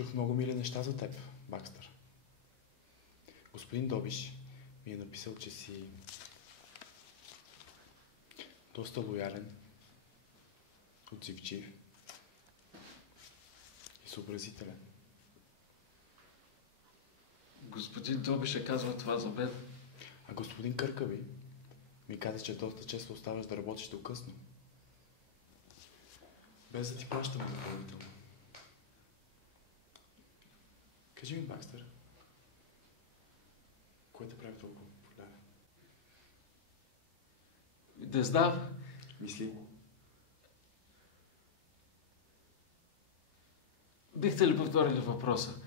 Чух много мили неща за теб, Бакстър. Господин Добиш ми е написал, че си доста лоялен, отзивчив и съобразителен. Господин Добиш е казва това за мен. А господин Къркави ми каза, че доста често оставаш да работиш до късно. Без да ти плащаме допълнително. Кажи ми, Бакстър, кое те прави толкова популярен? Не знам. Мисли. Бихте ли повторили въпроса?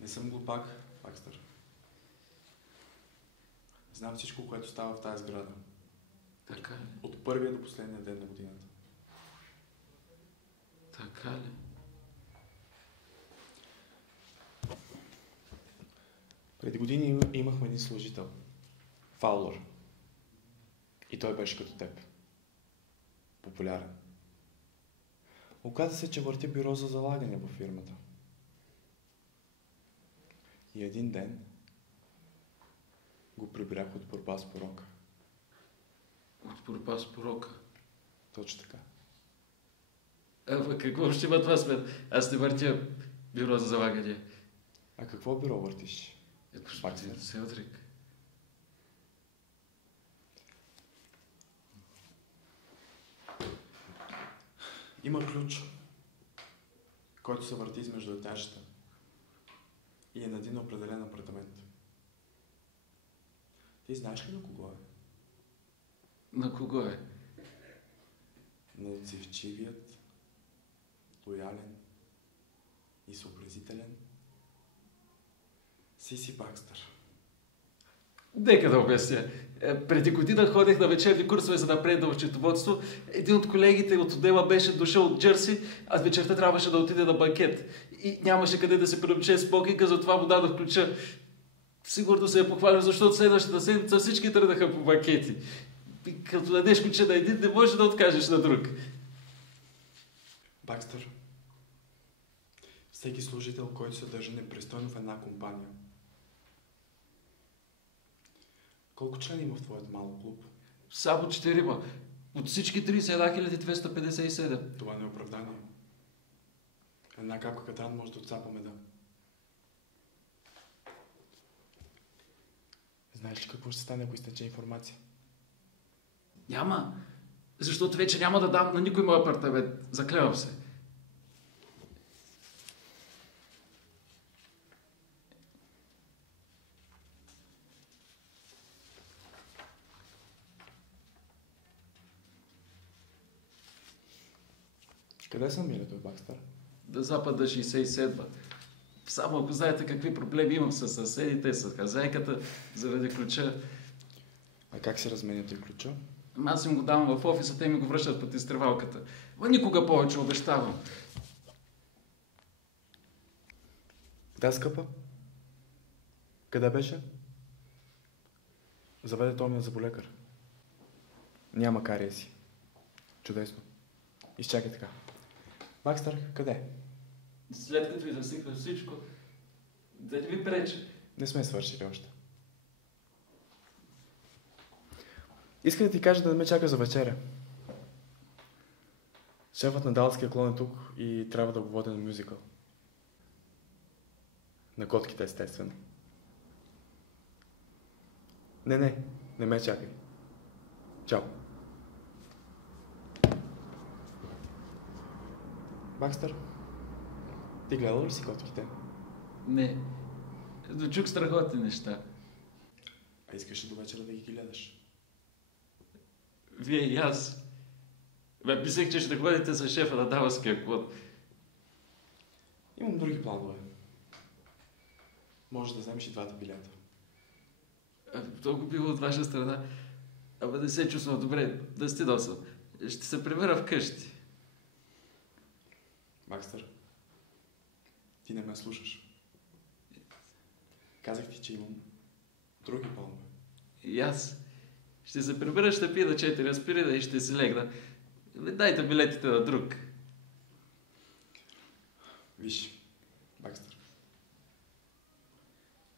Не съм глупак, Бакстър. Знам всичко, което става в тази сграда. Така ли? От първия до последния ден на годината. Така ли? Преди години имахме един служител. Фаулър. И той беше като теб. Популярен. Оказа се, че върти бюро за залагане във фирмата. И един ден го прибрах от борба с порока. От борба с порока? Точно така. Ама какво ще има това с мен? Аз не въртя бюро за залагане. А какво бюро въртиш? Господин Селдрик. Има ключ, който се върти измежду етажите и е на един определен апартамент. Ти знаеш ли на кого е? На кого е? На отзивчивият, лоялен и съобразителен Сиси Бакстър. Нека да обясня. Преди година ходех на вечерни курсове за напреднало счетоводство. Един от колегите от отдела беше дошъл от Джерси, а вечерта трябваше да отиде на банкет. И нямаше къде да се приобче смокинга, затова му дадох ключа. Сигурно се е похвалил, защото следващата седмица всички тръгнаха по банкети. И като дадеш ключа на един, не може да откажеш на друг. Бакстър, всеки служител, който се държи непристойно в една компания. Колко члени има в твоят малък клуб? Само 4. От всички 31 257. Това не е оправдание. Една капка катран може да отцапа меда. Знаеш ли какво ще стане, ако изтече информация? Няма. Защото вече няма да дам на никой мой апартамент. Заклевам се. Къде съм милето, Бакстър? Да запада 67-ба. Само ако знаете какви проблеми имам с съседите, с хазяйката, заради ключа. А как се разменяте ключа? Аз им го давам в офиса, те ми го връщат под изтревалката. Но никога повече, обещавам. Да, скъпа? Къде беше? Заведе Томи на зъболекар. Няма кариеси. Чудесно. Изчакай така. Бакстър, къде? След като ви засихна всичко, да не ви преча. Не сме свършили още. Иска да ти кажа да не ме чака за вечеря. Шефът на Далския клон е тук и трябва да го водя на мюзикъл. На котките, естествено. Не ме чакай. Чао. Бакстър, ти гледал ли си котките? Не. Дочук страхотни неща. А искаш ли до вечера да ги гледаш? Вие и аз. Мислех, че ще ходите за шефа на Далския клон. Имам други планове. Може да вземеш и двата билета. Толкова било от ваша страна. Ама не се чувствам добре. Да сте досъл. Ще се прибера вкъщи. Бакстър, ти не ме слушаш. Казах ти, че имам други планове. И аз. Ще се прибера, ще пия на 4 аспирина и ще си легна. Дайте билетите на друг. Виж, Бакстър.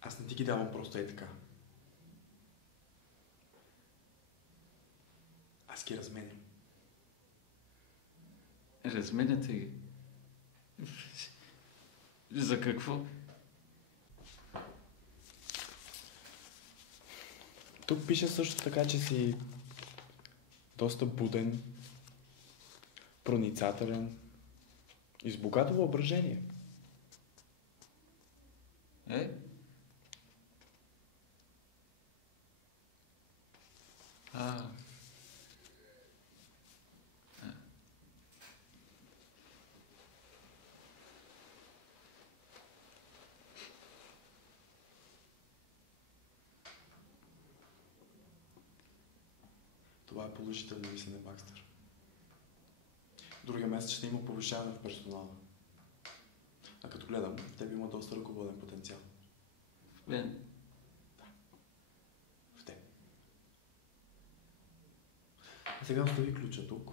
Аз не ти ги давам просто е така. Аз ги разменям. Разменяте ги. За какво? Тук пише също така, че си доста буден, проницателен и с богато въображение. Е? А. Това е положително мислене, Бакстър. Другия месец ще има повишаване в персонала. А като гледам, в теб има доста ръководен потенциал. В мен? В теб. А сега остави ключа тук.